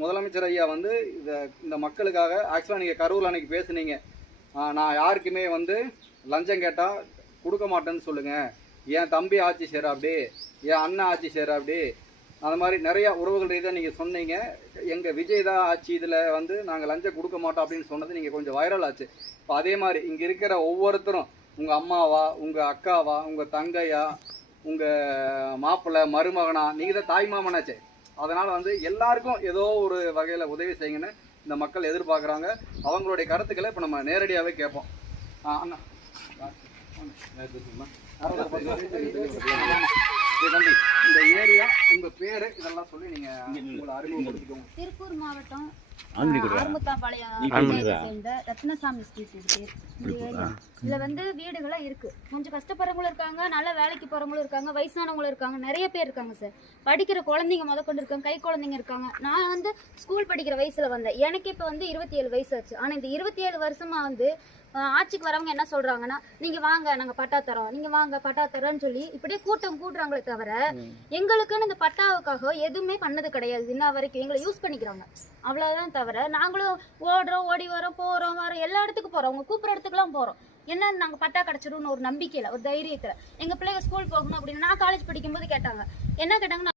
முதலமைச்சர் ஐயா வந்து இந்த மக்களுக்காக ஆக்சுவலாக நீங்கள் கரூர் அன்னைக்கு பேசுனீங்க. நான் யாருக்குமே வந்து லஞ்சம் கேட்டால் கொடுக்க மாட்டேன்னு சொல்லுங்கள், என் தம்பி ஆட்சி செய்கிற அப்படி, என் அண்ணன் ஆட்சி செய்கிற அப்படி, அந்த மாதிரி நிறையா உறவுகள் ரீதியாக நீங்கள் சொன்னீங்க. எங்கள் விஜய் தான் ஆட்சி, இதில் வந்து நாங்கள் லஞ்சம் கொடுக்க மாட்டோம் அப்படின்னு சொன்னது நீங்கள் கொஞ்சம் வைரல் ஆச்சு. இப்போ அதே மாதிரி இங்கே இருக்கிற ஒவ்வொருத்தரும் உங்கள் அம்மாவா, உங்கள் அக்காவா, உங்கள் தங்கையா, உங்கள் மாப்பிள்ளை மருமகனா, நீங்கள் தான் தாய் மாமனாச்சே. அதனால் வந்து எல்லாருக்கும் ஏதோ ஒரு வகையில் உதவி செய்யுங்கன்னு இந்த மக்கள் எதிர்பார்க்குறாங்க. அவங்களுடைய கருத்துக்களை இப்போ நம்ம நேரடியாகவே கேட்போம். அண்ணா தம்பி, இந்த ஏரியா உங்க பேரு இதெல்லாம் சொல்லி நீங்க உங்களை அறிமுகப்படுத்திக்கோங்க. திருப்பூர் மாவட்டம் ஆறுமுத்தாபாளையம் சேர்ந்த ரத்னசாமி ஸ்ட்ரீட் இருக்கு. இந்த ஏரியா இதுல வந்து வீடுகளாம் இருக்கு. கொஞ்சம் கஷ்டப்படுறவங்களும் இருக்காங்க, நல்ல வேலைக்கு போறவங்களும் இருக்காங்க, வயசானவங்களும் இருக்காங்க, நிறைய பேர் இருக்காங்க சார். படிக்கிற குழந்தைங்க முதற்கொண்டு இருக்காங்க, கை குழந்தைங்க இருக்காங்க. நான் வந்து ஸ்கூல் படிக்கிற வயசுல வந்தேன். எனக்கு இப்போ வந்து 27 வயசு ஆச்சு. ஆனா இந்த 27 வருஷமா வந்து ஆட்சிக்கு வரவங்க என்ன சொல்றாங்கன்னா, நீங்க வாங்க நாங்க பட்டா தரோம், நீங்க வாங்க பட்டா தரோன்னு சொல்லி இப்படியே கூட்டம் கூட்டுறாங்களே தவிர எங்களுக்குன்னு இந்த பட்டாவுக்காக எதுவுமே பண்ணது கிடையாது. இன்ன வரைக்கும் எங்களை யூஸ் பண்ணிக்கிறாங்க, அவ்வளவுதான். தவிர நாங்களும் ஓடுறோம், ஓடி வரோம், போறோம் வரோம், எல்லா இடத்துக்கும் போறோம், அவங்க கூப்பிட்ற இடத்துக்குலாம் போறோம். என்ன நாங்க பட்டா கிடைச்சிரும்னு ஒரு நம்பிக்கையில, ஒரு தைரியத்துல. எங்க பிள்ளைங்க ஸ்கூல் போகணும் அப்படின்னு நான் காலேஜ் படிக்கும்போது கேட்டாங்க. என்ன கேட்டாங்கன்னா